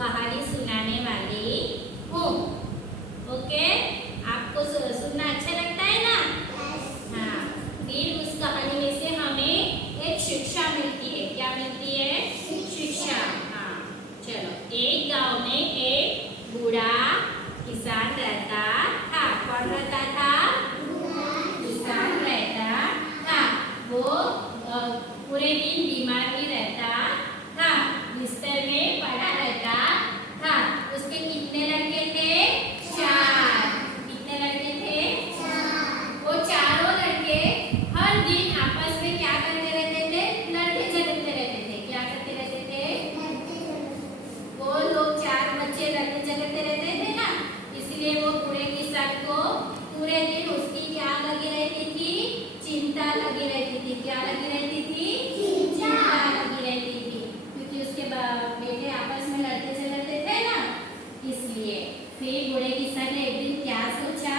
कहानी सुनाने वाली हूँ। ओके, आपको सुनना अच्छा लगता है ना? हाँ, फिर उस कहानी में से हमें एक शिक्षा मिलती है। क्या मिलती है? शिक्षा। हाँ, चलो। एक गांव में एक बूढ़ा किसान रहता था। कौन रहता था? किसान रहता था। वो पूरे दिन बीमार ही रहता था, बिस्तर में पड़ा रहता था। उसके कितने लड़के थे? 4। कितने लड़के थे? 4। वो चारों लड़के हर दिन आपस में क्या करते रहते थे? लड़के झगड़ते रहते थे। क्या करते रहते थे? वो लोग 4 बच्चे लड़के झगड़ते रहते थे ना, इसलिए वो बूढ़े किसान को पूरे दिन उसकी क्या लगी रहती थी? चिंता लगी रहती थी। क्या लगी रहती थी? चिंता लगी रहती थी, क्योंकि उसके बेटे आपस में लड़ते झगड़ते थे ना, इसलिए। फिर बूढ़े किसान ने एक दिन क्या सोचा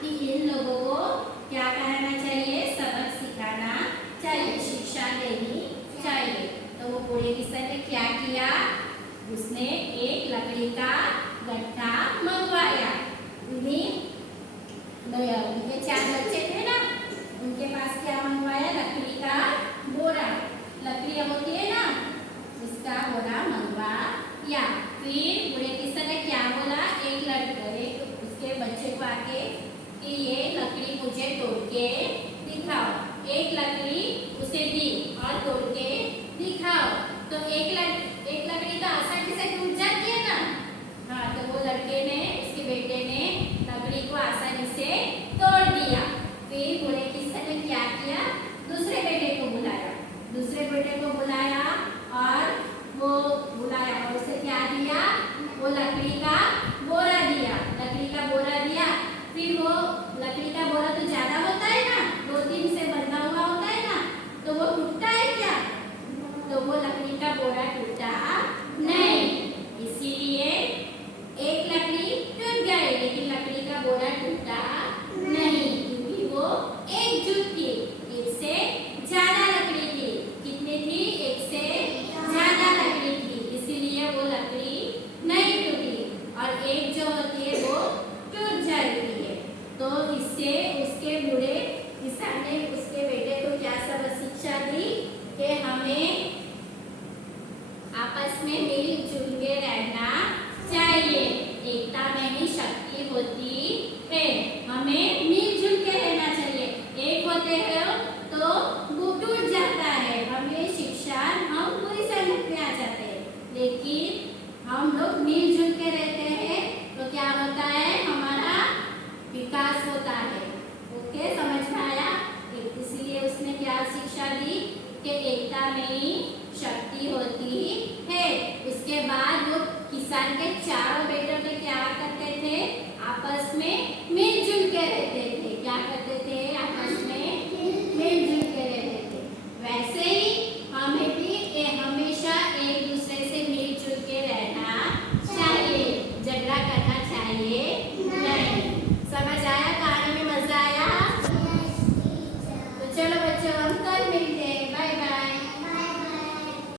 कि इन लोगों को क्या कराना चाहिए? सबक सिखाना चाहिए, शिक्षा देनी चाहिए। तो वो बूढ़े किसान ने क्या किया? उसने एक लकड़ी का गट्ठा मंगवाया। उनके 4 बच्चे थे ना, उनके पास क्या मंगवाया? लकड़ी का बोरा। लकड़ियाँ होती है ना, उसका बोरा मंगवाया। फिर बूढ़े किसान ने क्या बोला? एक उसके बच्चे को आके कि ये लकड़ी मुझे तोड़ के दिखाओ। एक लकड़ी उसे दी और तोड़ के दिखाओ। तो एक लकड़ी तो आसानी से टूट जाती है ना। हाँ, तो वो लड़के ने, उसके बेटे ने लकड़ी को आसानी से तोड़ दिया। फिर बूढ़े किसान ने क्या किया? दूसरे बेटे को बुलाया। दूसरे बेटे को बुलाया और उसे क्या दिया? वो लकड़ी का बोरा दिया। लकड़ी का बोरा दिया। फिर वो लकड़ी का बोरा तो ज्यादा होता है ना, 2-3 से बंधा हुआ होता है ना, तो वो टूटता है क्या? तो वो लकड़ी का बोरा टूटा नहीं, इसीलिए एक लकड़ी टूट गई, लेकिन लकड़ी का बोरा टूटा नहीं, क्योंकि वो एकजुट थी। एक से ज्यादा लकड़ी थी। कितनी थी? एक से ज्यादा लकड़ी थी, इसीलिए वो लकड़ी नहीं टूटी। और एक जो होती है वो टूट जाती है। तो इससे उसके बूढ़े किसान ने उसके बेटे को क्या सबक शिक्षा दी कि हमें आपस में मिलजुल के रहना चाहिए। एकता में ही शक्ति होती है। हमें मिलजुल के रहना चाहिए। एक होते हैं तो वो टूट जाता है। हमें शिक्षा, हम पूरी सहमत में आ जाते हैं, लेकिन हम लोग मिलजुल के रहते हैं तो क्या होता है? हमारा विकास होता है। ओके, समझ में आया? इसलिए उसने क्या शिक्षा दी कि एकता में ही शक्ति होती है। उसके बाद वो किसान के चारों बेटों के क्या करते थे? आपस में मिलजुल के रहते थे। क्या करते थे? आपस में